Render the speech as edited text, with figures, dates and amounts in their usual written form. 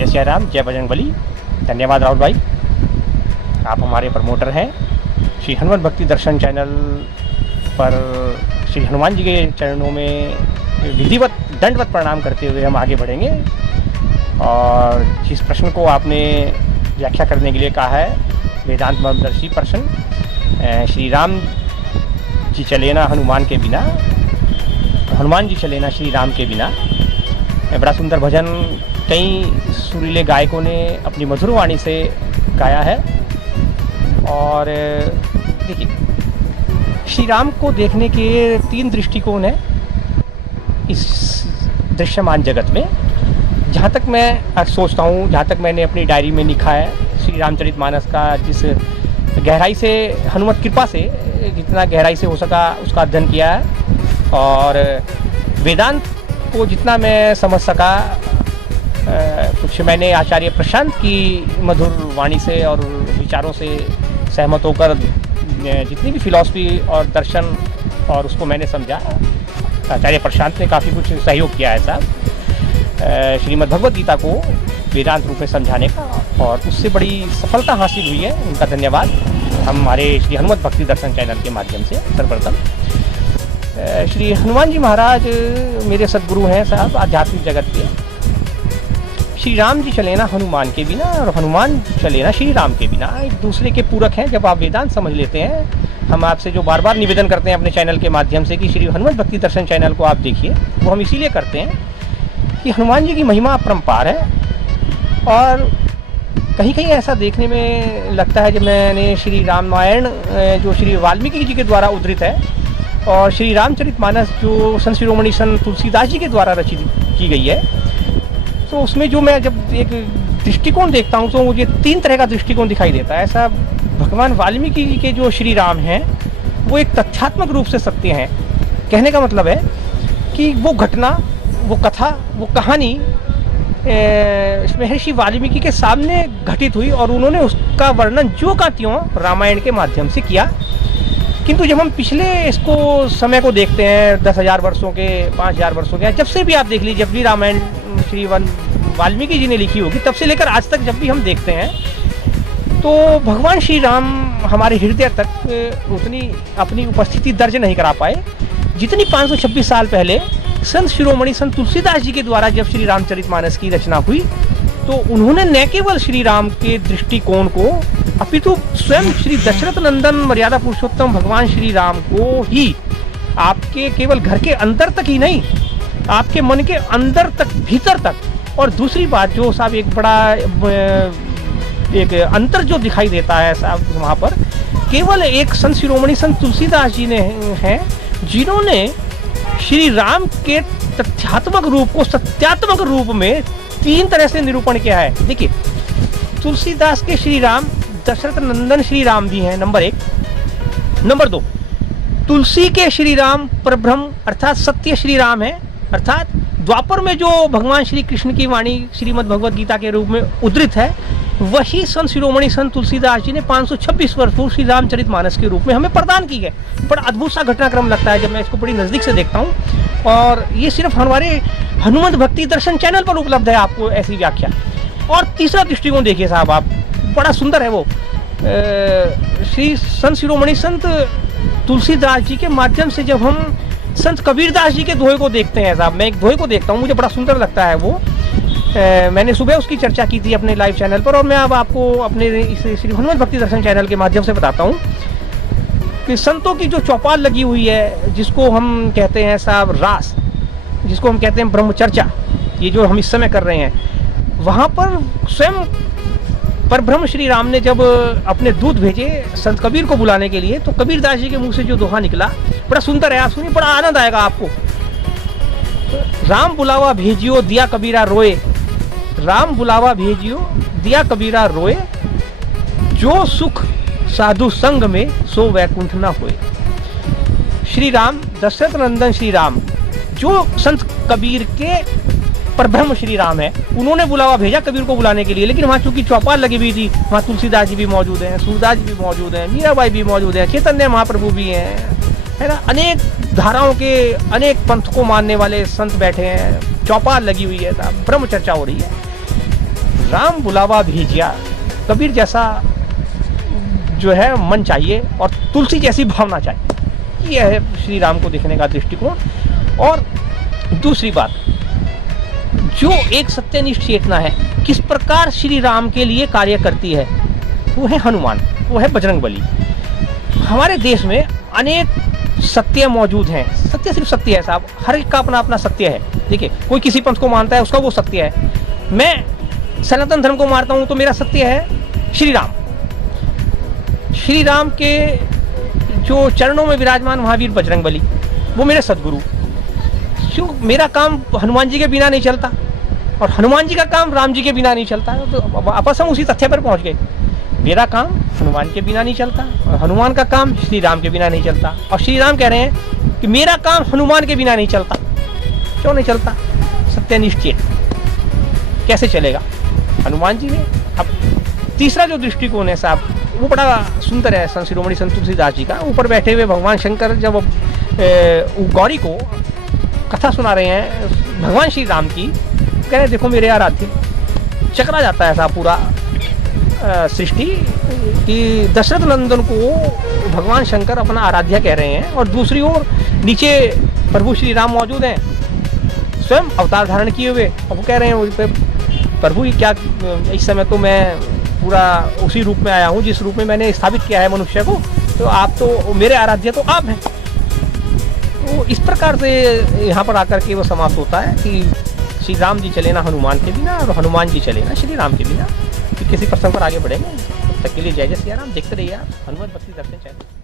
जय श्री राम, जय बजरंगबली। धन्यवाद राहुल भाई, आप हमारे प्रमोटर हैं। श्री हनुमान भक्ति दर्शन चैनल पर श्री हनुमान जी के चरणों में विधिवत दंडवत प्रणाम करते हुए हम आगे बढ़ेंगे। और जिस प्रश्न को आपने व्याख्या करने के लिए कहा है, वेदांत मार्गदर्शी प्रश्न, श्री राम जी चले ना हनुमान के बिना, हनुमान जी चले ना श्री राम के बिना। बड़ा सुंदर भजन कई सुरीले गायकों ने अपनी मधुर वाणी से गाया है। और देखिए, श्री राम को देखने के 3 दृष्टिकोण हैं इस दृश्यमान जगत में। जहाँ तक मैं सोचता हूँ, जहाँ तक मैंने अपनी डायरी में लिखा है, श्री रामचरितमानस का जिस गहराई से, हनुमत कृपा से जितना गहराई से हो सका उसका अध्ययन किया है। और वेदांत को जितना मैं समझ सका, कुछ मैंने आचार्य प्रशांत की मधुर वाणी से और विचारों से सहमत होकर जितनी भी फिलॉसफी और दर्शन और उसको मैंने समझा। आचार्य प्रशांत ने काफ़ी कुछ सहयोग किया है साहब श्रीमद् भगवद गीता को वेदांत रूप में समझाने का, और उससे बड़ी सफलता हासिल हुई है। उनका धन्यवाद हमारे श्री हनुमत भक्ति दर्शन चैनल के माध्यम से। सर्वप्रथम श्री हनुमान जी महाराज मेरे सदगुरु हैं साहब आध्यात्मिक जगत के। श्री राम जी चले ना हनुमान के बिना, और हनुमान चले ना श्री राम के बिना, एक दूसरे के पूरक हैं। जब आप वेदांत समझ लेते हैं, हम आपसे जो बार बार निवेदन करते हैं अपने चैनल के माध्यम से कि श्री हनुमत भक्ति दर्शन चैनल को आप देखिए, वो हम इसीलिए करते हैं कि हनुमान जी की महिमा अपरंपार है। और कहीं कहीं ऐसा देखने में लगता है, जब मैंने श्री रामायण जो श्री वाल्मीकि जी के द्वारा उद्धृत है और श्री रामचरितमानस जो संत शिरोमणि संत तुलसीदास जी के द्वारा रचित की गई है, तो उसमें जो मैं जब एक दृष्टिकोण देखता हूँ तो मुझे 3 तरह का दृष्टिकोण दिखाई देता है। ऐसा भगवान वाल्मीकि जी के जो श्री राम हैं वो एक तथ्यात्मक रूप से सत्य हैं। कहने का मतलब है कि वो घटना, वो कथा, वो कहानी महर्षि वाल्मीकि के सामने घटित हुई और उन्होंने उसका वर्णन जो का त्यों रामायण के माध्यम से किया। किंतु जब हम पिछले इसको समय को देखते हैं, 10,000 वर्षों के, 5,000 वर्षों के, जब से भी आप देख लीजिए, जब भी रामायण श्री वाल्मीकि जी ने लिखी होगी, तब से लेकर आज तक जब भी हम देखते हैं, तो भगवान श्री राम हमारे हृदय तक उतनी अपनी उपस्थिति दर्ज नहीं करा पाए जितनी 526 साल पहले संत शिरोमणि संत तुलसीदास जी के द्वारा जब श्री रामचरितमानस की रचना हुई, तो उन्होंने न केवल श्री राम के दृष्टिकोण को, अपितु स्वयं श्री दशरथ नंदन मर्यादा पुरुषोत्तम भगवान श्री राम को ही आपके केवल घर के अंदर तक ही नहीं, आपके मन के अंदर तक, भीतर तक। और दूसरी बात जो साहब एक बड़ा एक अंतर जो दिखाई देता है साहब वहाँ पर, केवल एक संत शिरोमणि संत तुलसीदास जी ने हैं जिन्होंने श्री राम के तथ्यात्मक रूप को सत्यात्मक रूप में 3 तरह से निरूपण किया है। देखिए, तुलसीदास के श्री राम दशरथ नंदन श्री राम भी हैं, नंबर 1। नंबर 2, तुलसी के श्री राम परब्रह्म अर्थात सत्य श्री राम है, अर्थात द्वापर में जो भगवान श्री कृष्ण की वाणी श्रीमद् भगवद गीता के रूप में उद्धृत है, वही संत शिरोमणि संत तुलसीदास जी ने 526 वर्ष पूर्व श्री रामचरितमानस के रूप में हमें प्रदान की है। बड़ा अद्भुत सा घटनाक्रम लगता है जब मैं इसको बड़ी नज़दीक से देखता हूँ। और ये सिर्फ हमारे हनुमत भक्ति दर्शन चैनल पर उपलब्ध है आपको ऐसी व्याख्या। और तीसरा दृष्टिकोण देखिए साहब आप, बड़ा सुंदर है वो, श्री संत शिरोमणि संत तुलसीदास जी के माध्यम से जब हम संत कबीरदास जी के दोहे को देखते हैं साहब, मैं एक दोहे को देखता हूँ, मुझे बड़ा सुंदर लगता है वो। मैंने सुबह उसकी चर्चा की थी अपने लाइव चैनल पर, और मैं अब आपको अपने इस श्री हनुमत भक्ति दर्शन चैनल के माध्यम से बताता हूँ कि संतों की जो चौपाल लगी हुई है, जिसको हम कहते हैं साहब रास, जिसको हम कहते हैं ब्रह्मचर्चा, ये जो हम इस समय कर रहे हैं, वहाँ पर स्वयं परब्रह्म श्री राम ने जब अपने दूत भेजे संत कबीर को बुलाने के लिए, तो कबीरदास जी के मुंह से जो दोहा निकला बड़ा सुंदर है, आप सुनिए, बड़ा आनंद आएगा आपको। राम बुलावा भेजियो दिया कबीरा रोए, राम बुलावा भेजियो दिया कबीरा रोए, जो सुख साधु संग में सो वैकुंठ न होए। श्री राम दशरथ नंदन श्री राम जो संत कबीर के परब्रह्म श्री राम है, उन्होंने बुलावा भेजा कबीर को बुलाने के लिए। लेकिन वहाँ चूंकि चौपाल लगी हुई थी, वहाँ तुलसीदास जी भी मौजूद हैं, सूरदास जी भी मौजूद हैं, मीराबाई भी मौजूद है, चैतन्य महाप्रभु भी हैं, है ना, अनेक धाराओं के अनेक पंथ को मानने वाले संत बैठे हैं, चौपाल लगी हुई है, ब्रह्म चर्चा हो रही है। राम बुलावा भेजिया, कबीर जैसा जो है मन चाहिए और तुलसी जैसी भावना चाहिए। यह है श्री राम को देखने का दृष्टिकोण। और दूसरी बात, जो एक सत्यनिष्ठ चेतना है किस प्रकार श्री राम के लिए कार्य करती है, वो है हनुमान, वो है बजरंगबली। हमारे देश में अनेक सत्य मौजूद हैं। सत्य सिर्फ सत्य है साहब, हर एक का अपना अपना सत्य है। देखिए, कोई किसी पंथ को मानता है, उसका वो सत्य है। मैं सनातन धर्म को मानता हूँ तो मेरा सत्य है श्री राम। श्री राम के जो चरणों में विराजमान महावीर बजरंगबली, वो मेरे सदगुरु। जो मेरा काम हनुमान जी के बिना नहीं चलता और हनुमान जी का काम राम जी के बिना नहीं चलता। तो आपस हम उसी तथ्य पर पहुंच गए। मेरा काम हनुमान के बिना नहीं चलता और हनुमान का काम श्री राम के बिना नहीं चलता। और श्री राम कह रहे हैं कि मेरा काम हनुमान के बिना नहीं चलता। क्यों नहीं चलता? सत्यनिष्ठ चेतना कैसे चलेगा? हनुमान जी ने। अब तीसरा जो दृष्टिकोण है साहब, वो बड़ा सुंदर है। संत शिरोमणि संत तुलसीदास जी का। ऊपर बैठे हुए भगवान शंकर जब गौरी को कथा सुना रहे हैं भगवान श्री राम की, कह रहे देखो मेरे आराध्य। चकरा जाता है साहब पूरा सृष्टि कि दशरथ नंदन को भगवान शंकर अपना आराध्य कह रहे हैं और दूसरी ओर नीचे प्रभु श्री राम मौजूद हैं, स्वयं अवतार धारण किए हुए। और वो कह रहे हैं प्रभु ये क्या, इस समय तो मैं पूरा उसी रूप में आया हूँ जिस रूप में मैंने स्थापित किया है मनुष्य को, तो आप तो मेरे आराध्य तो आप हैं। तो इस प्रकार से यहाँ पर आकर के वो समाप्त होता है कि श्री राम जी चले ना हनुमान के बिना और हनुमान जी चले ना श्री राम के बिना। किसी प्रसंग पर आगे बढ़ेंगे। तब तक के लिए जय जय सिया राम। देखते रहिए आप हनुमान भक्ति दर्शन चैनल।